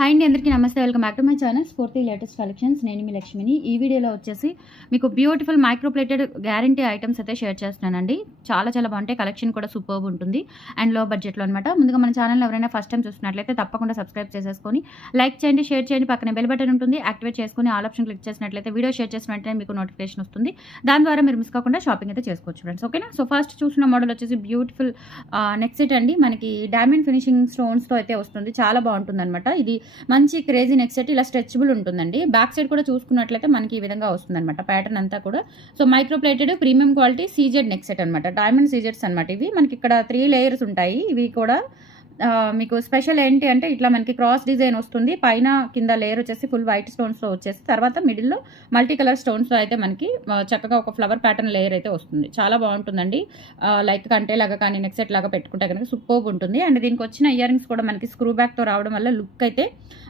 Hi అండి, అందరికీ నమస్తే. Welcome back to my channel స్ఫూర్తి లేటెస్ట్ కలెక్షన్స్. నేను మీ లక్ష్మిని. ఈ వీడియోలో వచ్చేసి మీకు బ్యూటిఫుల్ మైక్రోప్లేటెడ్ గ్యారంటీ ఐటమ్స్ అయితే షేర్ చేస్తున్నానండి. చాలా బాగుంటాయి. కలెక్షన్ కూడా సూపర్బ్ ఉంటుంది అండ్ లో బడ్జెట్లో అనమాట. ముందుగా మన ఛానల్ ఎవరైనా ఫస్ట్ టైం చూస్తున్నట్లయితే తప్పకుండా సబ్స్క్రైబ్ చేసేసుకొని లైక్ చేయండి, షేర్ చేయండి. పక్కన బెల్ బటన్ ఉంటుంది, యాక్టివేట్ చేసుకుని ఆల్ ఆప్షన్ క్లిక్ చేసినట్లయితే వీడియో షేర్ చేసిన వెంటనే మీకు నోటిఫికేషన్ వస్తుంది. దాని ద్వారా మీరు మిస్ కాకుండా షాపింగ్ అయితే చేసుకోవచ్చు ఫ్రెండ్స్. ఓకేనా? సో ఫస్ట్ చూసిన మోడల్ వచ్చేసి బ్యూటిఫుల్ నెక్ సెట్ అండి. మనకి డైమండ్ ఫినిషింగ్ స్టోన్స్తో అయితే వస్తుంది. చాలా బాగుంటుంది అనమాట. ఇది మంచి క్రేజీ నెక్ సెట్. ఇలా స్ట్రెచబుల్ ఉంటుందండి. బ్యాక్ సైడ్ కూడా చూసుకున్నట్లయితే మనకి ఈ విధంగా వస్తుంది అనమాట ప్యాటర్న్ అంతా కూడా. So microplated premium quality CZ neck set అనమాట. డైమండ్ సీజెడ్స్ అనమాట. ఇవి మనకి ఇక్కడ 3 లేయర్స్ ఉంటాయి. ఇవి కూడా మీకు స్పెషల్ ఏంటి అంటే ఇట్లా మనకి క్రాస్ డిజైన్ వస్తుంది. పైన కింద లేయర్ వచ్చేసి ఫుల్ వైట్ స్టోన్స్లో వచ్చేసి తర్వాత మిడిల్లో మల్టీ కలర్ స్టోన్స్లో అయితే మనకి చక్కగా ఒక ఫ్లవర్ ప్యాటర్న్ లేయర్ అయితే వస్తుంది. చాలా బాగుంటుందండి. లైక్ కంటే లాగా కానీ నెక్ సెట్ లాగా పెట్టుకుంటే కనుక సూపర్బ్ ఉంటుంది. అండ్ దీనికి వచ్చిన ఇయర్ రింగ్స్ కూడా మనకి స్క్రూ బ్యాక్తో రావడం వల్ల లుక్ అయితే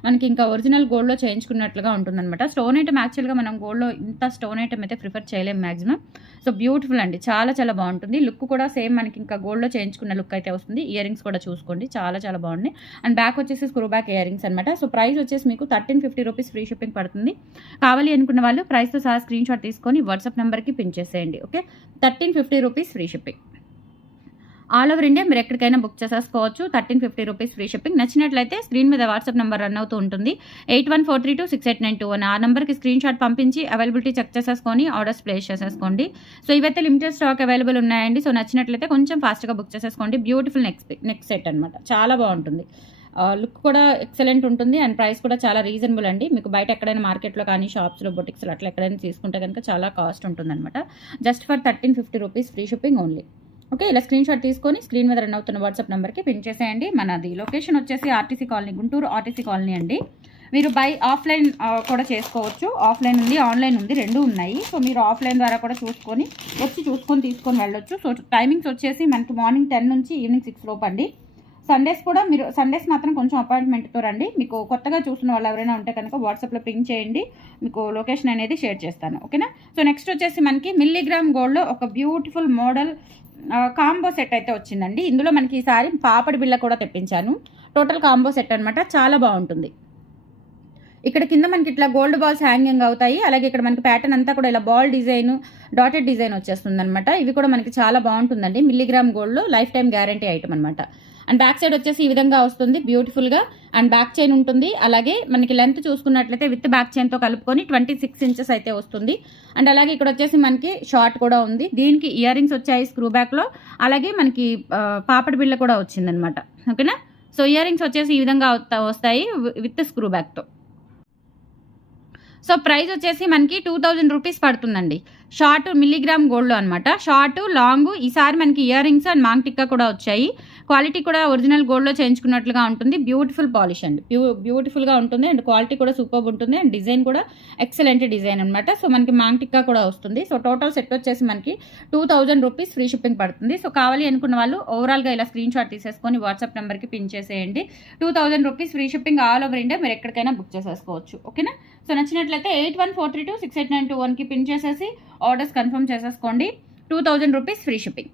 మనకి ఇంకా ఒరిజినల్ గోల్డ్లో చేయించుకున్నట్లుగా ఉంటుందన్నమాట. స్టోన్ ఐటమ్ యాక్చువల్గా మనం గోల్డ్లో ఇంత స్టోన్ ఐటమ్ అయితే ప్రిఫర్ చేయలేము మ్యాక్సిమం. సో బ్యూటిఫుల్ అండి. చాలా బాగుంటుంది. లుక్ కూడా సేమ్ మనకి ఇంకా గోల్డ్లో చేయించుకున్న లుక్ అయితే వస్తుంది. ఇయర్ రింగ్స్ కూడా చూసుకోండి, చాలా బాగుంది. అండ్ బ్యాక్ వచ్చేసి స్క్రూ బ్యాక్ ఇయర్ రింగ్స్ అనమాట. సో ప్రైస్ వచ్చేసి మీకు 1350 రూపీస్ ఫ్రీ షిప్పింగ్ పడుతుంది. కావాలి అనుకున్న వాళ్ళు ప్రైస్తో సహా స్క్రీన్ షాట్ తీసుకొని వాట్సాప్ నెంబర్కి పిన్ చేసేయండి. Okay, 1350 rupees free shipping. All over India మీరు ఎక్కడికైనా బుక్ చేసేసుకోవచ్చు. 1350 రూపీస్ ఫ్రీ షిప్పింగ్. నచ్చినట్లయితే స్క్రీన్ మీద వాట్సాప్ నెంబర్ రన్ అవుతూ ఉంటుంది. 8143268921. ఆ నెంబర్కి స్క్రీన్ షాట్ పంపించి అవైలబిలిటీ చెక్ చేసేసుకొని ఆర్డర్స్ ప్లేస్ చేసేసుకోండి. సో ఇవైతే లిమిటెడ్ స్టాక్ అవైలబుల్ ఉన్నాయండి. సో నచ్చినట్లయితే కొంచెం ఫాస్ట్గా బుక్ చేసేసుకోండి. బ్యూటిఫుల్ నెక్ సెట్ అనమాట. చాలా బాగుంటుంది. లుక్ కూడా ఎక్సలెంట్ ఉంటుంది అండ్ ప్రైస్ కూడా చాలా రీజనబుల్ అండి. మీకు బయట ఎక్కడైనా మార్కెట్లో కానీ షాప్స్లో బొటిక్స్లో అట్లా ఎక్కడైనా తీసుకుంటే కనుక చాలా కాస్ట్ ఉంటుంది అనమాట. Just for 1350 rupees free shipping only. Okay, ఇలా స్క్రీన్ షాట్ తీసుకొని స్క్రీన్ మీద రన్ అవుతున్న వాట్సాప్ నెంబర్కి పిన్ చేసేయండి. మనది లొకేషన్ వచ్చేసి RTC colony, Guntur RTC colony అండి. మీరు ఆఫ్లైన్ కూడా చేసుకోవచ్చు. ఆఫ్లైన్ ఉంది, ఆన్లైన్ ఉంది, రెండు ఉన్నాయి. సో మీరు ఆఫ్లైన్ ద్వారా కూడా చూసుకొని తీసుకొని వెళ్ళొచ్చు. సో టైమింగ్స్ వచ్చేసి మనకి మార్నింగ్ 10 నుంచి ఈవినింగ్ 6 లోపు అండి. సండేస్ కూడా మీరు మాత్రం కొంచెం అపాయింట్మెంట్తో రండి. మీకు కొత్తగా చూసిన వాళ్ళు ఎవరైనా ఉంటే కనుక వాట్సాప్లో పింక్ చేయండి, మీకు లొకేషన్ అనేది షేర్ చేస్తాను. ఓకేనా? సో నెక్స్ట్ వచ్చేసి మనకి మిల్లీగ్రామ్ గోల్డ్లో ఒక బ్యూటిఫుల్ మోడల్ కాంబో సెట్ అయితే వచ్చిందండి. ఇందులో మనకి ఈసారి పాపడి బిళ్ళ కూడా తెప్పించాను. టోటల్ కాంబో సెట్ అనమాట. చాలా బాగుంటుంది. ఇక్కడ కింద మనకి ఇట్లా గోల్డ్ బాల్స్ హ్యాంగింగ్ అవుతాయి. అలాగే ఇక్కడ మనకి ప్యాటర్న్ అంతా కూడా ఇలా బాల్ డిజైన్, డాటెడ్ డిజైన్ వచ్చేస్తుంది అనమాట. ఇవి కూడా మనకి చాలా బాగుంటుందండి. మిల్లీగ్రామ్ గోల్డ్లో లైఫ్ టైం గ్యారంటీ ఐటమ్ అనమాట. అండ్ బ్యాక్ సైడ్ వచ్చేసి ఈ విధంగా వస్తుంది బ్యూటిఫుల్గా. అండ్ బ్యాక్ చైన్ ఉంటుంది. అలాగే మనకి లెంత్ చూసుకున్నట్లయితే విత్ బ్యాక్ చైన్తో కలుపుకొని 26 ఇంచెస్ అయితే వస్తుంది. అండ్ అలాగే ఇక్కడ వచ్చేసి మనకి షార్ట్ కూడా ఉంది. దీనికి ఇయర్ రింగ్స్ వచ్చాయి స్క్రూ బ్యాక్లో. అలాగే మనకి పాపడి బిళ్ళ కూడా వచ్చిందనమాట. ఓకేనా? సో ఇయర్ రింగ్స్ వచ్చేసి ఈ విధంగా వస్తాయి విత్ స్క్రూ బ్యాక్తో. సో ప్రైస్ వచ్చేసి మనకి 2000 రూపీస్ పడుతుందండి. షార్ట్ మిల్లీగ్రామ్ గోల్డ్లో అనమాట. షార్ట్ లాంగ్ ఈసారి మనకి earrings and maang tikka కూడా వచ్చాయి. క్వాలిటీ కూడా ఒరిజినల్ గోల్డ్లో చేయించుకున్నట్లుగా ఉంటుంది. బ్యూటిఫుల్ పాలిష్ అండి. బ్యూటిఫుల్గా ఉంటుంది అండ్ క్వాలిటీ కూడా సూపర్ ఉంటుంది అండ్ డిజైన్ కూడా ఎక్సలెంట్ డిజైన్ అనమాట. సో మనకి మాంగ్ టిక్కా కూడా వస్తుంది. సో టోటల్ సెట్ వచ్చేసి మనకి 2000 రూపీస్ ఫ్రీ షిప్పింగ్ పడుతుంది. సో కావాలి అనుకున్న వాళ్ళు ఓవరాల్గా ఇలా స్క్రీన్ షాట్ తీసేసుకొని వాట్సాప్ నెంబర్కి పిన్ చేసేయండి. 2000 rupees free shipping all over India మీరు ఎక్కడికైనా బుక్ చేసేసుకోవచ్చు. ఓకేనా? సో నచ్చినట్లయితే 8143268921కి పిన్ చేసేసి ఆర్డర్స్ కన్ఫర్మ్ చేసేసుకోండి. 2000 rupees free shipping.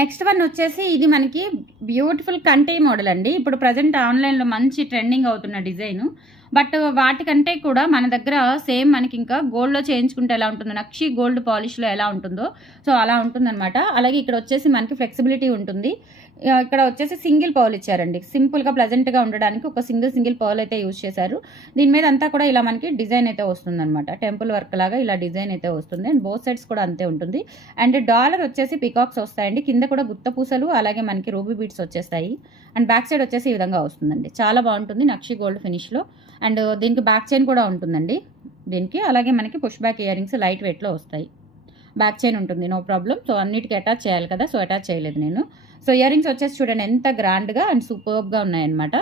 Next one వచ్చేసి ఇది మనకి బ్యూటిఫుల్ కంటే మోడల్ అండి. ఇప్పుడు ప్రజెంట్ ఆన్లైన్లో మంచి ట్రెండింగ్ అవుతున్న డిజైను. బట్ వాటికంటే కూడా మన దగ్గర సేమ్ మనకి ఇంకా గోల్డ్లో చేయించుకుంటే ఎలా ఉంటుందో, నక్షి గోల్డ్ పాలిష్లో ఎలా ఉంటుందో సో అలా ఉంటుందన్నమాట. అలాగే ఇక్కడ వచ్చేసి మనకి ఫ్లెక్సిబిలిటీ ఉంటుంది. ఇక్కడ వచ్చేసి సింగిల్ పర్ల్ ఇచ్చారండి. సింపుల్గా ప్లెజెంట్గా ఉండడానికి ఒక సింగిల్ పర్ల్ అయితే యూజ్ చేశారు. దీని మీద అంతా కూడా ఇలా మనకి డిజైన్ అయితే వస్తుంది అనమాట. టెంపుల్ వర్క్ లాగా ఇలా డిజైన్ అయితే వస్తుంది. అండ్ బోత్ సైడ్స్ కూడా అంతే ఉంటుంది. అండ్ డాలర్ వచ్చేసి పికాక్స్ వస్తాయండి. కింద కూడా గుత్త పూసలు అలాగే మనకి రూబీ బీడ్స్ వచ్చేస్తాయి. అండ్ బ్యాక్ సైడ్ వచ్చేసి ఈ విధంగా వస్తుందండి. చాలా బాగుంటుంది నక్షి గోల్డ్ ఫినిష్లో. అండ్ దీనికి బ్యాక్ చైన్ కూడా ఉంటుందండి దీనికి. అలాగే మనకి push back ear rings light వెయిట్లో వస్తాయి. బ్యాక్ చైన్ ఉంటుంది, నో ప్రాబ్లం. సో అన్నిటికీ అటాచ్ చేయాలి కదా, సో అటాచ్ చేయలేదు నేను. సో ఇయర్ రింగ్స్ వచ్చేసి చూడండి ఎంత గ్రాండ్గా అండ్ సూపర్బ్గా ఉన్నాయన్నమాట.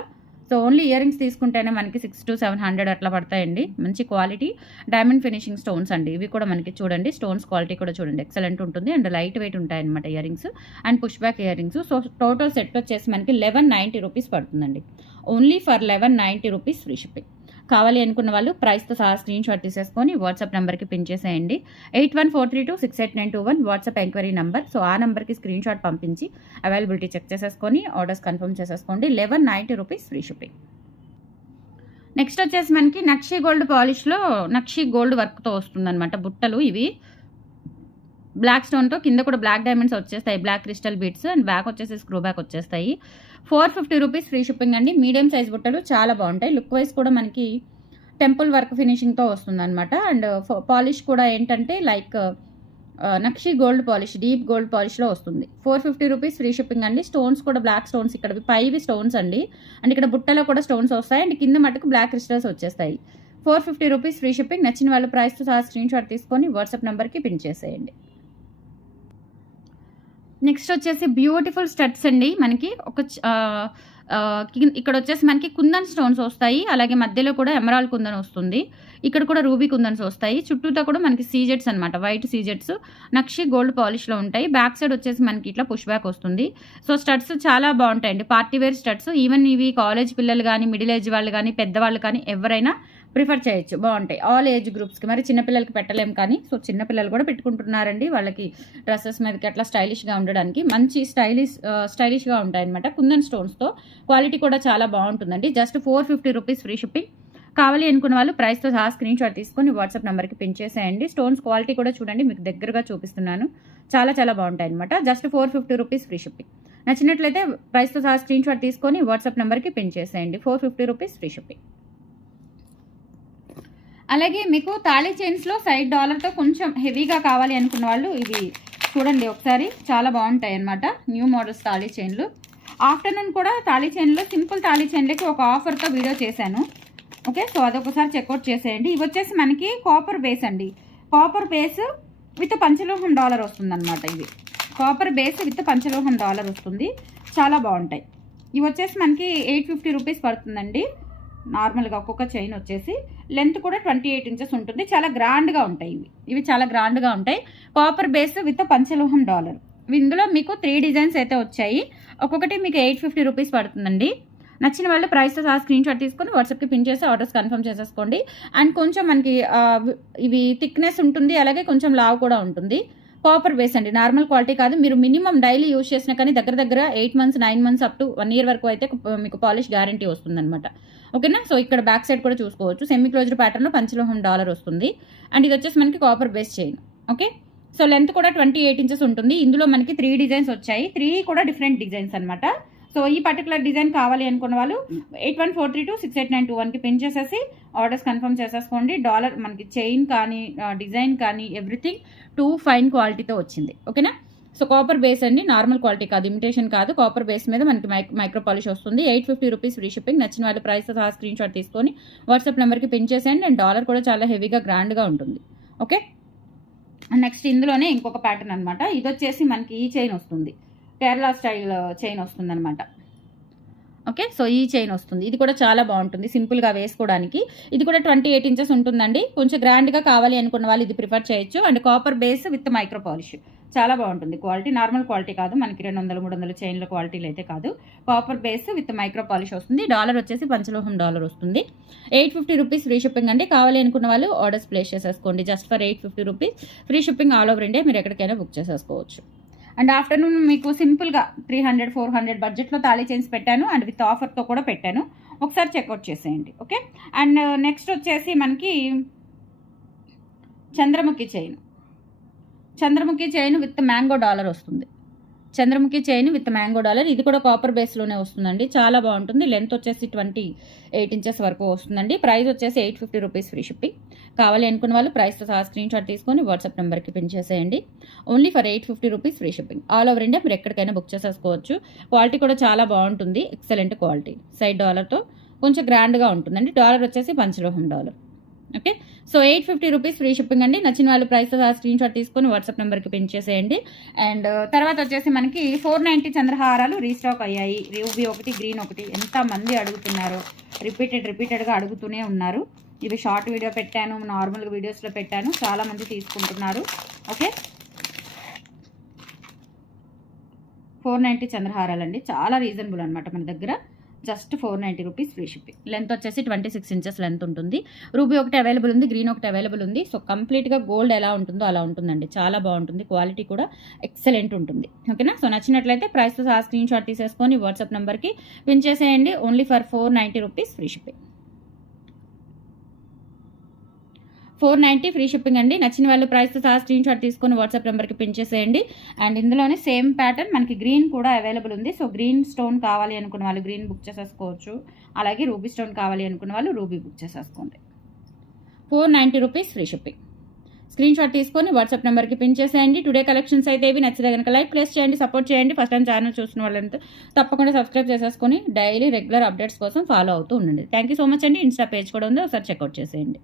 సో ఓన్లీ ఇయర్ రింగ్స్ తీసుకుంటేనే మనకి 600 to 700 అట్లా పడతాయండి. మంచి క్వాలిటీ డైమండ్ ఫినిషింగ్ స్టోన్స్ అండి. ఇవి కూడా మనకి చూడండి స్టోన్స్ క్వాలిటీ కూడా చూడండి ఎక్సలెంట్ ఉంటుంది అండ్ లైట్ వెయిట్ ఉంటాయన్నమాట ear rings and push back ear rings. So total set వచ్చేసి మనకి 1190 రూపీస్ పడుతుందండి. Only for 1190 rupees free shipping. కావాలి అనుకున్న వాళ్ళు ప్రైస్తో సహా స్క్రీన్ షాట్ తీసేసుకొని వాట్సాప్ నెంబర్కి పిన్ చేసేయండి. 8143268921 వాట్సాప్ ఎంక్వైరీ నెంబర్. సో ఆ నెంబర్కి స్క్రీన్ షాట్ పంపించి అవైలబిలిటీ చెక్ చేసేసుకొని ఆర్డర్స్ కన్ఫర్మ్ చేసేసుకోండి. 1190 రూపీస్ ఫ్రీ షిప్పింగ్. నెక్స్ట్ వచ్చేసి మనకి నక్షి గోల్డ్ పాలిష్లో నక్షి గోల్డ్ వర్క్తో వస్తుందన్నమాట. బుట్టలు ఇవి బ్లాక్ స్టోన్తో, కింద కూడా బ్లాక్ డైమండ్స్ వచ్చేస్తాయి, black crystal beads, and back వచ్చేసి స్క్రూ బ్యాక్ వచ్చేస్తాయి. 450 రూపీస్ ఫ్రీ షిప్పింగ్ అండి. మీడియం సైజ్ బుట్టలు చాలా బాగుంటాయి. లుక్ వైజ్ కూడా మనకి టెంపుల్ వర్క్ ఫినిషింగ్తో వస్తుందన్నమాట. అండ్ పాలిష్ కూడా ఏంటంటే లైక్ నక్షి గోల్డ్ పాలిష్, డీప్ గోల్డ్ పాలిష్లో వస్తుంది. 450 రూపీస్ ఫ్రీ షిప్పింగ్ అండి. స్టోన్స్ కూడా బ్లాక్ స్టోన్స్, ఇక్కడ పైవి స్టోన్స్ అండి, అండ్ ఇక్కడ బుట్టలో కూడా స్టోన్స్ వస్తాయి, అండ్ కింద మటుకు బ్లాక్ క్రిస్టల్స్ వచ్చేస్తాయి. 450 రూపీస్ ఫ్రీ షిప్పింగ్. నచ్చిన వాళ్ళ ప్రైస్తో సహా స్క్రీన్ షాట్ తీసుకొని వాట్సాప్ నెంబర్కి పిన్ చేసేయండి. నెక్స్ట్ వచ్చేసి బ్యూటిఫుల్ స్టడ్స్ అండి. మనకి ఇక్కడ వచ్చేసి మనకి కుందన్ స్టోన్స్ వస్తాయి, అలాగే మధ్యలో కూడా ఎమరాల్డ్ కుందన్ వస్తుంది, ఇక్కడ కూడా రూబీ కుందన్స్ వస్తాయి. చుట్టూతో కూడా మనకి సీజెట్స్ అనమాట, వైట్ సీజెట్స్ నక్షి గోల్డ్ పాలిష్లో ఉంటాయి. బ్యాక్ సైడ్ వచ్చేసి మనకి ఇట్లా పుష్ బ్యాక్ వస్తుంది. సో స్టడ్స్ చాలా బాగుంటాయండి, పార్టీ వేర్ స్టడ్స్. ఈవెన్ ఇవి కాలేజ్ పిల్లలు కానీ, మిడిల్ ఏజ్ వాళ్ళు కానీ, పెద్దవాళ్ళు కానీ ఎవరైనా ప్రిఫర్ చేయొచ్చు, బాగుంటాయి ఆల్ ఏజ్ గ్రూప్స్కి. మరి చిన్నపిల్లలకి పెట్టలేం కానీ, సో చిన్నపిల్లలు కూడా పెట్టుకుంటున్నారండి, వాళ్ళకి డ్రెస్సెస్ మీదకి అట్లా స్టైలిష్గా ఉండడానికి మంచి స్టైలిష్గా ఉంటాయి అనమాట. కుందన్ స్టోన్స్తో క్వాలిటీ కూడా చాలా బాగుంటుందండి. Just 450 rupees free shipping. కావాలి అనుకున్న వాళ్ళు ప్రైస్తో సహా స్క్రీన్ షాట్ తీసుకొని వాట్సాప్ నెంబర్కి పిన్ చేసేయండి. స్టోన్స్ క్వాలిటీ కూడా చూడండి, మీకు దగ్గరగా చూపిస్తున్నాను, చాలా చాలా బాగుంటాయి అనమాట. Just 450 rupees free shipping. నచ్చినట్లయితే ప్రైస్తో సహా స్క్రీన్ షాట్ తీసుకొని వాట్సాప్ నెంబర్కి పిన్ చేసేయండి. 450 రూపీస్ ఫ్రీ షిప్పింగ్. అలాగే మీకు తాళీ చైన్స్లో సైడ్ డాలర్తో కొంచెం హెవీగా కావాలి అనుకున్న వాళ్ళు ఇవి చూడండి ఒకసారి, చాలా బాగుంటాయి అన్నమాట. న్యూ మోడల్స్ తాళీ చైన్లు. ఆఫ్టర్నూన్ కూడా తాళీ చైన్లో సింపుల్ తాళీ చైన్లకి ఒక ఆఫర్తో వీడియో చేశాను. ఓకే, సో అదొకసారి చెక్అవుట్ చేసేయండి. ఇవి వచ్చేసి మనకి కాపర్ బేస్ అండి, కాపర్ బేస్ విత్ పంచలోహం డాలర్ వస్తుందన్నమాట. ఇవి కాపర్ బేస్ విత్ పంచలోహం డాలర్ వస్తుంది, చాలా బాగుంటాయి. ఇవి వచ్చేసి మనకి 850 రూపీస్ పడుతుందండి. నార్మల్గా ఒక్కొక్క చైన్ వచ్చేసి లెంత్ కూడా 28 ఇంచెస్ ఉంటుంది, చాలా గ్రాండ్గా ఉంటాయి. ఇవి చాలా గ్రాండ్గా ఉంటాయి. కాపర్ బేస్ విత్ పంచలోహం డాలర్. ఇందులో మీకు 3 డిజైన్స్ అయితే వచ్చాయి, ఒక్కొక్కటి మీకు 850 రూపీస్ పడుతుందండి. నచ్చిన వాళ్ళు ప్రైస్తో సహా స్క్రీన్ షాట్ తీసుకొని వాట్సాప్కి పిన్ చేసి ఆర్డర్స్ కన్ఫర్మ్ చేసేసుకోండి. అండ్ కొంచెం మనకి ఇవి థిక్నెస్ ఉంటుంది, అలాగే కొంచెం లావ్ కూడా ఉంటుంది. కాపర్ బేస్ అండి, నార్మల్ క్వాలిటీ కాదు. మీరు మినిమం డైలీ యూజ్ చేసినా కానీ దగ్గర 8 months 9 months up to 1 year వరకు అయితే మీకు పాలిష్ గ్యారంటీ వస్తుందన్నమాట. ఓకేనా, సో ఇక్కడ బ్యాక్ సైడ్ కూడా చూసుకోవచ్చు, సెమీ క్లోజ్డ్ ప్యాటర్న్లో పంచలోహం డాలర్ వస్తుంది. అండ్ ఇది వచ్చేసి మనకి copper base chain. Okay, so length కూడా 28 ఇంచెస్ ఉంటుంది. ఇందులో మనకి 3 డిజైన్స్ వచ్చాయి, 3 కూడా డిఫరెంట్ డిజైన్స్ అనమాట. సో ఈ పర్టికులర్ డిజైన్ కావాలి అనుకున్న వాళ్ళు 8143268921కి పిన్ చేసేసి ఆర్డర్స్ కన్ఫర్మ్ చేసేసుకోండి. డాలర్ మనకి చైన్ కానీ డిజైన్ కానీ ఎవ్రీథింగ్ 2 ఫైన్ క్వాలిటీతో వచ్చింది. ఓకేనా, సో కాపర్ బేస్ అండి, నార్మల్ క్వాలిటీ కాదు, ఇమిటేషన్ కాదు, కాపర్ బేస్ మీద మనకి మైక్రో పాలిష్ వస్తుంది. 850 రూపీస్ ఫ్రీ షిప్పింగ్. నచ్చిన వాళ్ళ ప్రైస్ సహా స్క్రీన్ షాట్ తీసుకొని వాట్సాప్ నెంబర్కి పిన్ చేసేయండి. అండ్ డాలర్ కూడా చాలా హెవీగా గ్రాండ్గా ఉంటుంది. ఓకే, నెక్స్ట్ ఇందులోనే ఇంకొక ప్యాటర్న్ అనమాట. ఇది వచ్చేసి మనకి ఈ చైన్ వస్తుంది, కేరళ స్టైల్ చైన్ వస్తుంది అనమాట. ఓకే, సో ఈ చైన్ వస్తుంది, ఇది కూడా చాలా బాగుంటుంది సింపుల్గా వేసుకోవడానికి. ఇది కూడా 28 ఇంచెస్ ఉంటుందండి. కొంచెం గ్రాండ్గా కావాలి అనుకున్న వాళ్ళు ఇది ప్రిఫర్ చేయొచ్చు. And copper base with micro polish, చాలా బాగుంటుంది క్వాలిటీ. నార్మల్ క్వాలిటీ కాదు, మనకి 200-300 చైన్ల క్వాలిటీలు అయితే కాదు. Copper base with micro polish వస్తుంది. డాలర్ వచ్చేసి పంచలోహం డాలర్ వస్తుంది. 850 రూపీస్ ఫ్రీ షిప్పింగ్ అండి. కావాలి అనుకున్న వాళ్ళు ఆర్డర్స్ ప్లేస్ చేసేసుకోండి. Just for 850 rupees free shipping all over India. మీరు ఎక్కడికైనా బుక్ చేసేసుకోవచ్చు. అండ్ ఆఫ్టర్నూన్ మీకు సింపుల్గా 300-400 బడ్జెట్లో తాళీ చైన్స్ పెట్టాను, అండ్ విత్ ఆఫర్తో కూడా పెట్టాను, ఒకసారి చెక్అవుట్ చేసేయండి. ఓకే, అండ్ నెక్స్ట్ వచ్చేసి మనకి Chandramukhi chain with mango dollar వస్తుంది. Chandramukhi chain with mango dollar, ఇది కూడా కాపర్ బేస్లోనే వస్తుందండి, చాలా బాగుంటుంది. లెంత్ వచ్చేసి 28 ఇంచెస్ వరకు వస్తుందండి. ప్రైస్ వచ్చేసి 850 రూపీస్ ఫ్రీ షిప్పింగ్. కావాలి అనుకున్న వాళ్ళు ప్రైస్తో సహా స్క్రీన్ షాట్ తీసుకొని వాట్సాప్ నెంబర్కి పిన్ చేసేయండి. Only for 850 rupees free shipping. All over India మీరు ఎక్కడికైనా బుక్ చేసేసుకోవచ్చు. క్వాలిటీ కూడా చాలా బాగుంటుంది, ఎక్సలెంట్ క్వాలిటీ. సైడ్ డాలర్తో కొంచెం గ్రాండ్గా ఉంటుందండి. డాలర్ వచ్చేసి పంచలోహం dollar. Okay, so 850 rupees free shipping అండి. నచ్చిన వాళ్ళు ప్రైస్తో సహా స్క్రీన్ షాట్ తీసుకొని వాట్సాప్ నెంబర్కి పిన్ చేసేయండి. అండ్ తర్వాత వచ్చేసి మనకి 490 చంద్రహారాలు రీస్టాక్ అయ్యాయి. రూబీ ఒకటి, గ్రీన్ ఒకటి. ఎంతమంది అడుగుతున్నారో, రిపీటెడ్గా అడుగుతూనే ఉన్నారు. ఇవి షార్ట్ వీడియో పెట్టాను, నార్మల్గా వీడియోస్లో పెట్టాను, చాలామంది తీసుకుంటున్నారు. ఓకే, 490 చంద్రహారాలు అండి, చాలా రీజనబుల్ అనమాట మన దగ్గర. Just 490 rupees free shipping. Length వచ్చేసి 26 ఇంచెస్ లెంత్ ఉంటుంది. రూబీ ఒకటి అవైలబుల్ ఉంది, గ్రీన్ ఒకటి అవైలబుల్ ఉంది. సో కంప్లీట్గా గోల్డ్ ఎలా ఉంటుందో అలా ఉంటుందండి. చాలా బాగుంటుంది, క్వాలిటీ కూడా ఎక్సలెంట్ ఉంటుంది. ఓకేనా. సో నచ్చినట్లయితే ప్రైస్తో సహా స్క్రీన్ షాట్ తీసేసుకొని వాట్సాప్ నెంబర్కి పిన్ చేసేయండి. Only for 490 rupees free shipping. 490 free shipping అండి. నచ్చిన వాళ్ళు ప్రైస్తో సహా స్క్రీన్ షాట్ తీసుకొని వాట్సాప్ నెంబర్కి పిన్ చేసేయండి. అండ్ ఇందులోనే సేమ్ ప్యాటర్న్ మనకి గ్రీన్ కూడా అవైలబుల్ ఉంది. సో గ్రీన్ స్టోన్ కావాలి అనుకున్న వాళ్ళు గ్రీన్ బుక్ చేసేసుకోవచ్చు. అలాగే రూబీ స్టోన్ కావాలి అనుకున్న వాళ్ళు రూబీ బుక్ చేసేసుకోండి. 490 rupees free shipping. Screen shot తీసుకొని వాట్సాప్ నెంబర్కి పిన్ చేసేయండి. టుడే కలెక్షన్స్ అయితే ఇవి. నచ్చితే కనుక లైక్ ప్లేస్ చేయండి, సపోర్ట్ చేయండి. ఫస్ట్ టైం ఛానల్ చూసిన వాళ్ళంతా తప్పకుండా సబ్స్క్రైబ్ చేసేసుకొని డైలీ రెగ్యులర్ అప్డేట్స్ కోసం ఫాలో అవుతూ ఉండండి. థ్యాంక్ యూ సో మచ్ అండి. ఇన్స్టా పేజ్ కూడా ఉంది, ఒకసారి చెక్అవుట్ చేసేయండి.